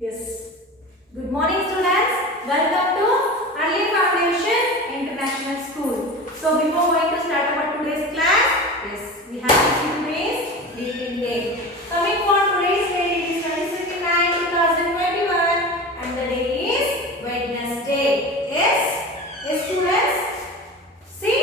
Yes. Good morning, students. Welcome to Early Foundation International School. So, before going to start our today's class, yes, we have to see today's date date. Coming for today's date, it is 2029, 2021, and the day is Wednesday. Yes, yes, students. See,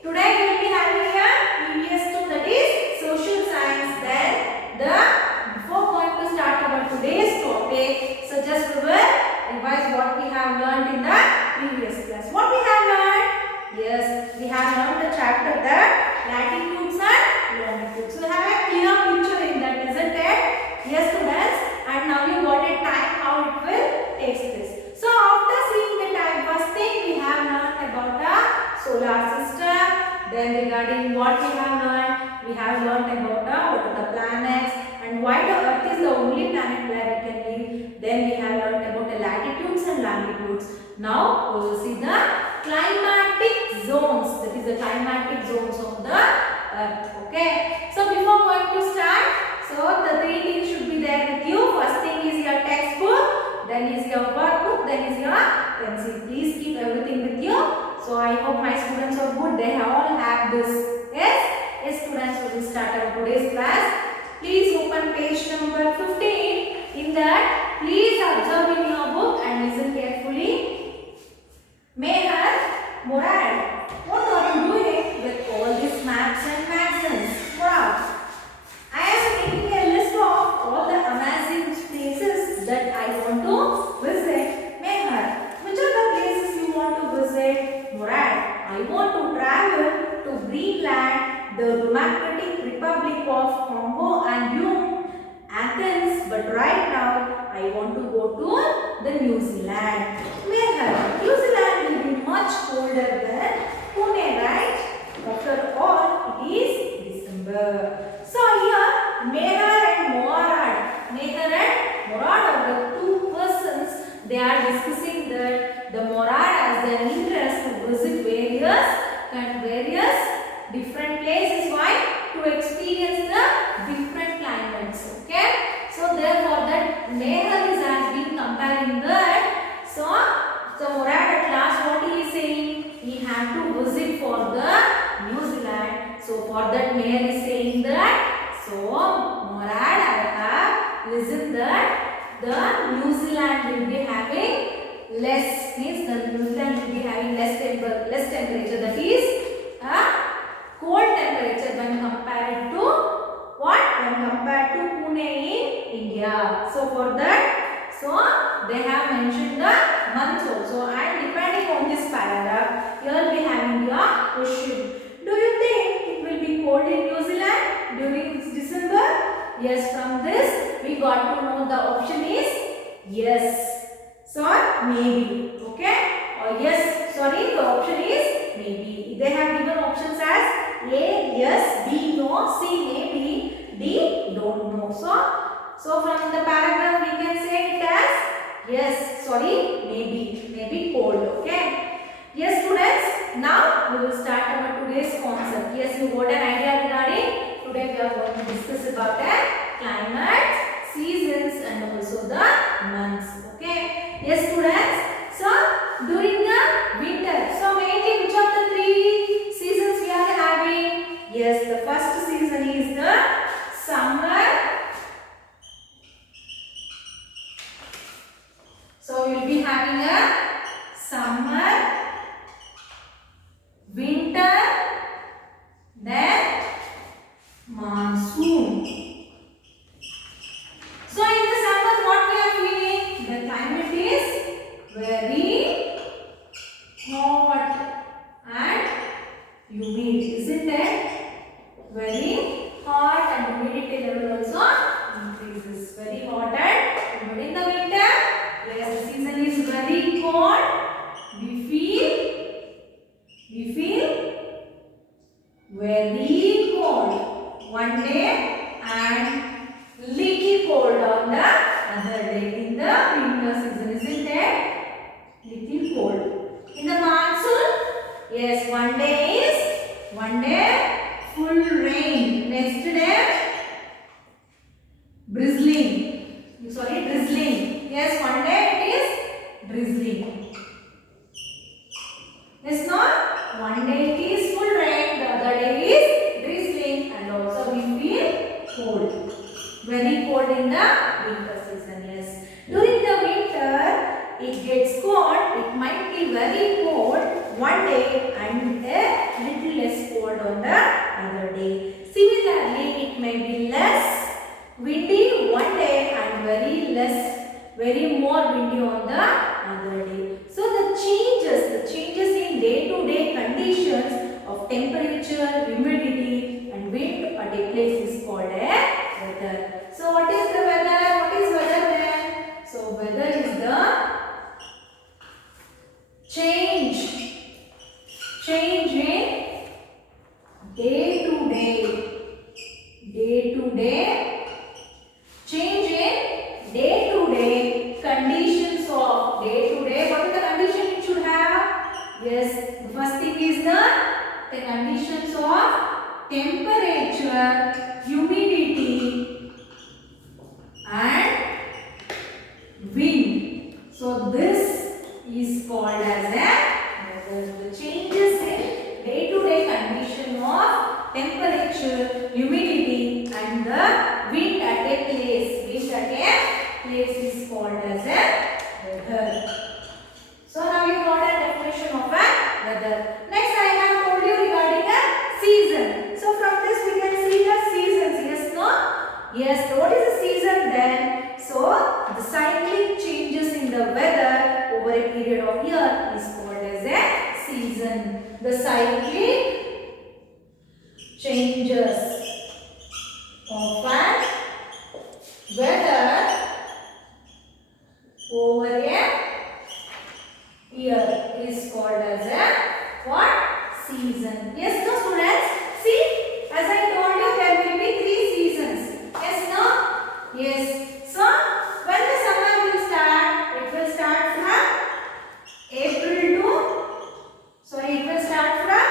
today we will be having a EVS-2, that is Social Science. Then before going to start our today's topic, so just we will revise what we have learned in the previous class. What we have learned? Yes, we have learned the chapter the latitudes and longitudes. So we have a clear picture in that, isn't it? Yes, students. And now you got a time how it will take place. So after seeing the time, first thing we have learned about the solar system. Then regarding what we have learned about what are the planets and why the Earth is the only planet where we can live. Then we have learned about the latitudes and longitudes. Now we will see the climatic zones. That is the climatic zones of the Earth. Okay. So before going to start, so the three things should be there with you. First thing is your textbook, then is your workbook, then is your pencil. Please keep everything with you. So I hope my students are good. They all have this. Yes. Yes, students, we will start our today's class. Please open page number 15. In that, please observe in your book and listen carefully. Meher, Murad, what are you doing with all these maps and magazines? Wow! I am making a list of all the amazing places that I want to visit. Meher, which are the places you want to visit? Murad, I want to travel to Greenland, the Democratic Republic of Congo and Athens, but right now I want to go to the New Zealand. Meher, New Zealand will be much colder than Pune, right? After all, it is December. So here, Meher and Morad are the two persons. They are discussing that the Morad has an interest to visit various different places. Why? To experience the different climates. Okay. So therefore that Meher has been comparing that. So Morad at last what he is saying? He had to visit for the New Zealand. So for that Meher is saying that. So Morad, I have listened that the New Zealand will be having less, means the New Zealand will be having less temperature. That is cold temperature when compared to what? When compared to Pune in India. So for that, so they have mentioned the months also, and depending on this paragraph, you will be having your question. Do you think it will be cold in New Zealand during this December? Yes, from this we got to know the option is yes. So maybe. Okay? Or yes, sorry, the option is maybe. They have given options as A, yes, B, no, C, maybe, D, don't know. So from the paragraph we can say it as yes, sorry, maybe cold. Okay. Yes, students, now we will start our today's concept. Yes, you got an idea regarding. Today we are going to discuss about the climate, seasons and also the months. Okay. Yes, students. So during the winter, so mainly which of the three seasons we are having? Yes, the first season is the summer. So we will be having a summer, winter, then monsoon. So in the summer what we are feeling? The climate is very hot and humid, isn't it? Very hot and humidity level also increases. Very hot and humid in the winter. Yes, the season is very cold. We feel very cold one day and little cold on the other day. In the winter season, isn't it? Little cold. In the monsoon, yes, one day full rain. Next day drizzling. very more windy on the other day. So the changes in day-to-day conditions of temperature, humidity and wind at a place is called a weather. So what is the weather? What is weather then? So weather is the change in change in day-to-day conditions of day-to-day. What is the condition it should have? Yes, the first thing is the conditions of temperature, humidity and wind. So this is called as a weather. The changes in day-to-day condition of temperature, humidity and the wind at a place. Wind at a place is called as a weather. So now you got a definition of a weather. Next I have told you regarding a season. So from this we can see the seasons. Yes, no? Yes, what is a season then? So the cyclic changes in the weather over a period of year is called as a season. The cyclic changes of an weather over a year is called as a what? Season. Yes, no students? See, as I told you there will be 3 seasons. Yes, no? Yes. So, when the summer will start, it will start from April to, it will start from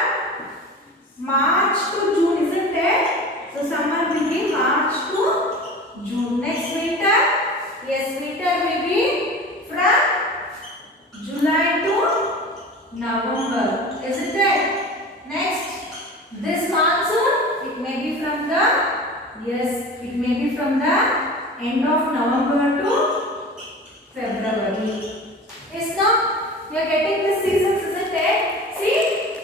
March to June, isn't it? So, summer will be March to June. Next winter, yes, winter will be from July to November, isn't it? Next, this monsoon, it may be from the end of November to February. Yes, now you are getting the seasons, isn't it? See,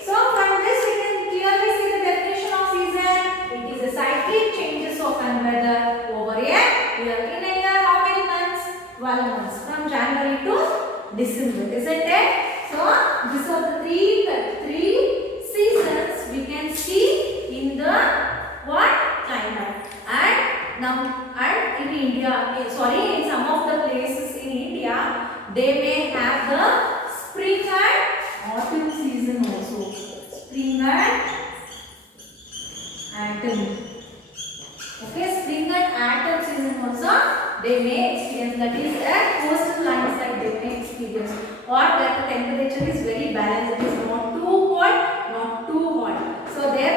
so from this we can clearly see the definition of season. It is a cyclic changes of an weather over a year. In a year, how many months? 12 months, from January to December, isn't it? So these are the three seasons we can see in the what? Climate. And now in India, in some of the places in India, they may have the spring and autumn season also. Spring and autumn. Okay, spring and autumn season also they may experience. That is a coastal landscape they may experience. Or that the temperature is very balanced. It is not too cold, not too hot. So there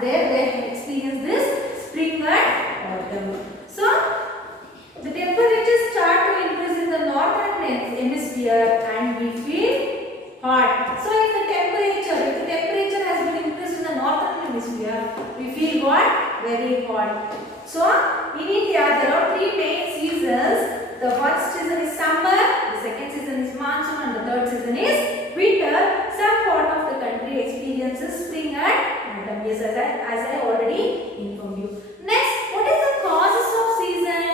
they experience this spring and autumn. So the temperatures start to increase in the northern hemisphere and we feel hot. So if the temperature has been increased in the northern hemisphere, we feel what? Very hot. So in India there are 3 main seasons. The first season is summer, the second season is monsoon and the third season is winter. Some part of the country experiences spring and autumn. Yes, as I already informed you. Next, what is the causes of season?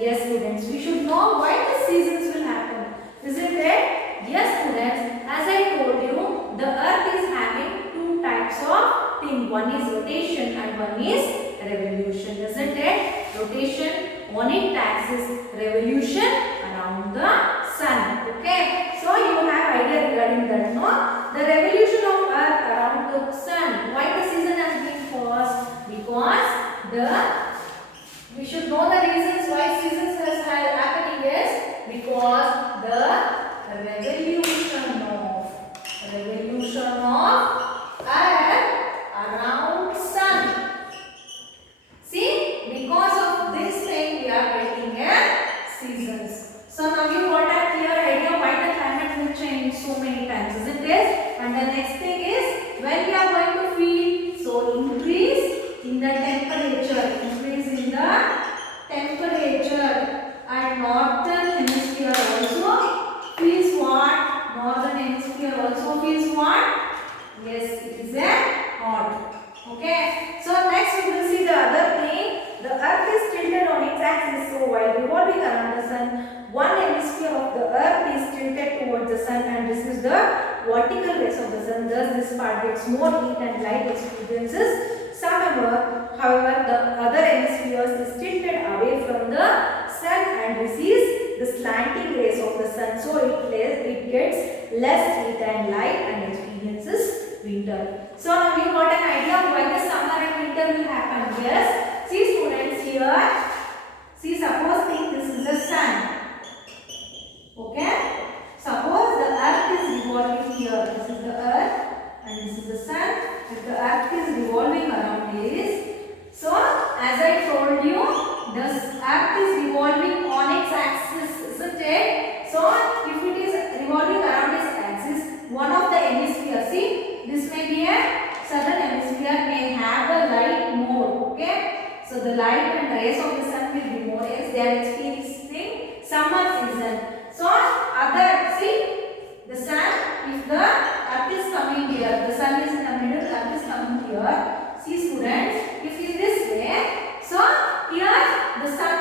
Yes, students, we should know why the seasons will happen. Isn't it? Yes, students, as I told you, the earth is having 2 types of thing. One is rotation and one is revolution. Isn't it? Rotation on its axis, revolution around the sun. Okay, so you have idea regarding that, no? The revolution of earth around the sun. Why the season has been caused? Because we should know the reasons why seasons has happening is because the revolution of earth around sun. See, because of this thing we are getting a seasons. So now you got a clear idea why the climate will change so many times, isn't it? And the next thing is when we are going to feel, so increase in the temperature, and northern hemisphere also feels what? Northern hemisphere also feels what? Yes, it is a hot. Okay. So next we will see the other thing. The earth is tilted on its axis, so while revolving around the sun, towards the sun and receives the vertical rays of the sun. Thus, this part gets more heat and light experiences. However, the other hemispheres is tilted away from the sun and receives the slanting rays of the sun. So, it gets less heat and light and experiences winter. So, now you got an idea of why the summer and winter will happen. Yes. See students here. See, suppose this is the sun. Okay. Suppose the earth is revolving here. This is the earth and this is the sun. If the earth is revolving around this. So, as I told you, the earth is revolving on its axis, isn't it? So, if it is revolving around its axis, one of the hemispheres, see, this may be a southern hemisphere may have the light more. Okay. So, the light and rays of the sun will be more as they are experiencing summer season. So, the sun, if the earth is coming here, the sun is in the middle, earth is coming here. See students, if it is this way, so here the sun,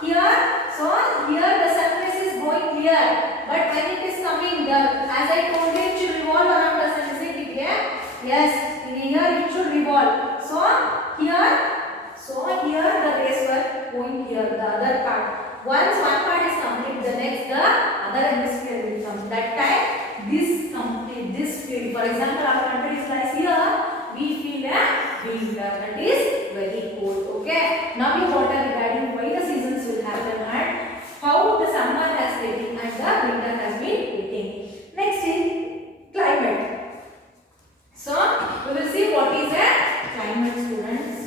here the sun rays is going here. But when it is coming, as I told you, it should revolve around the sun, isn't it? Yes, in here it should revolve. So here the rays were going here, the other part. Once one part is complete, the next the other hemisphere will come. That time this complete this field. For example, our country is like here. We feel a winter that is very cold. Okay. Now you got regarding why the seasons will happen and how the summer has getting and the winter has been getting. Next is climate. So we will see what is a climate, students.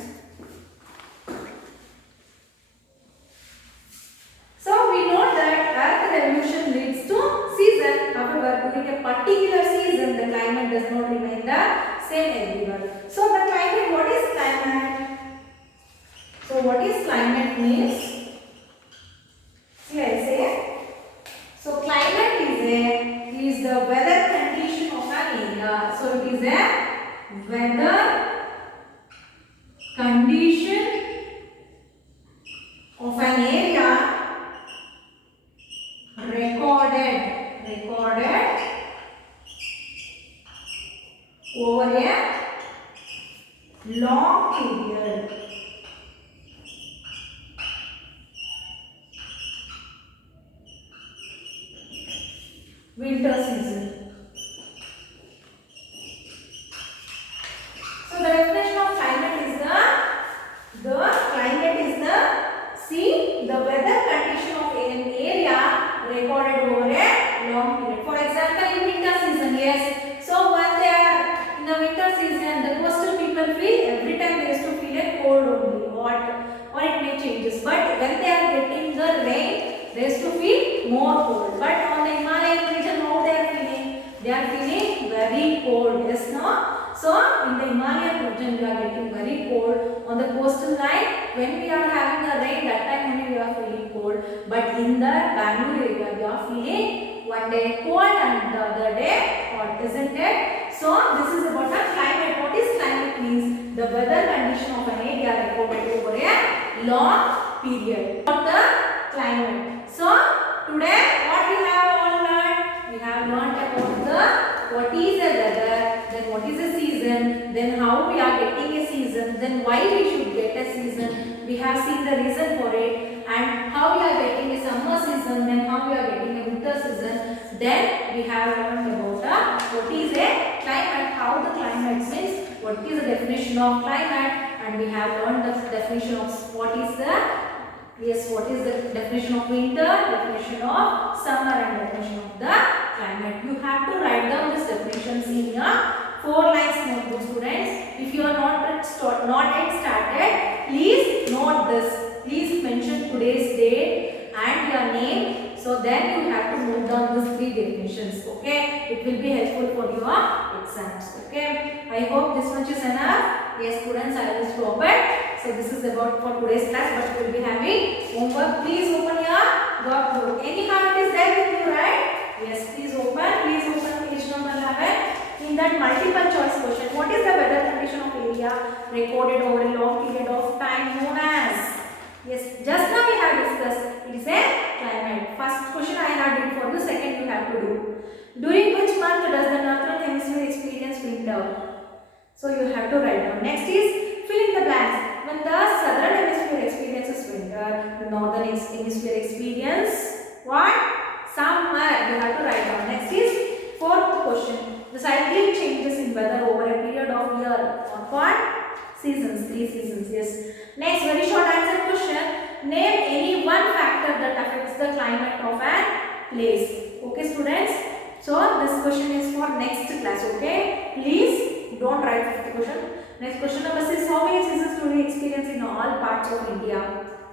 So we know that earth revolution leads to season. However, during a particular season, the climate does not remain the same everywhere. So the climate, what is climate? So what is climate means? See, I say. So climate is the weather condition of an area. So it is a weather condition of an area recorded over a long period. Winter season. So the definition of climate is the weather condition of an area recorded over a long period. For example, in winter season, yes. So when they are in the winter season, the coastal people feel every time they used to feel a cold only, hot, or it may changes. But when they are getting the rain, they used to feel more cold. But on the Himalayan region, how they are feeling? They are feeling very cold. Yes, no? So in the Himalayan region, we are getting very cold. On the coastal line, when we are having the rain, that time only we are feeling cold. But in the Bangalore area, we are feeling one day cold and the other day hot, isn't it? So this is about the climate. What is climate means? The weather condition of an area recorded over a long period. About the climate. So today, what we have all learned? We have learned about what is the weather, then what is a season, then how we are getting a season, then why we should get a season. We have seen the reason for it, and how we are getting a summer season, then how we are getting a winter season. Then we have learned about what is a climate, how the climate means, what is the definition of climate, and we have learned the definition of what is the definition of winter, definition of summer, and definition of the climate. You have to write down these definitions in your 4 lines notebook, students. If you are not yet started, please note this. Please mention today's date and your name. So then you have to note down these 3 definitions. Okay, it will be helpful for your exams. Okay, I hope this much is enough. Yes, students, I will stop it. So this is about for today's class, but we will be having homework. Please open your workbook. Anyhow, it is there with you, right? Yes, please open. Please open page number 11. In that multiple choice question, what is the weather condition of area recorded over a long period of time known as? Yes, just now we have discussed. It is a climate. First question I have did for you. Second to do. During which month does the northern hemisphere experience winter? So you have to write down. Next is fill in the blanks. When the southern hemisphere experiences winter, the northern hemisphere experience what? Summer. You have to write down. Next is fourth question. The cyclic changes in weather over a period of year. What? Seasons. 3 seasons. Yes. Next, very short answer question. Name any one factor that affects the climate of a place. Okay, students. So this question is for next class. Okay. Please don't write fifth question. Next question number 6. How many seasons do we experience in all parts of India?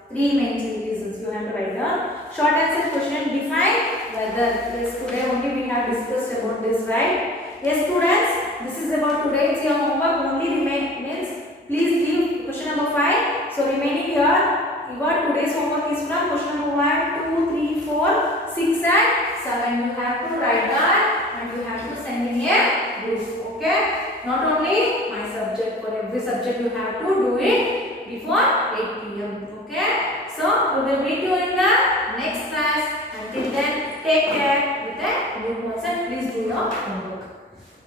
3 main seasons. You have to write down. Short answer question. Define weather. Yes, today only we have discussed about this, right? Yes, students. This is about today. It's your homework. Only remains. Please leave question number 5. So remaining here, your today's homework is from question number 1, 2, 3, 4, 6 and 7. You have to write down and you have to send in a group. Okay? Not only my subject, for every subject you have to do it before 8 p.m. Okay? So we will meet you in the next class. Until then, take care with a good person. Please do your homework.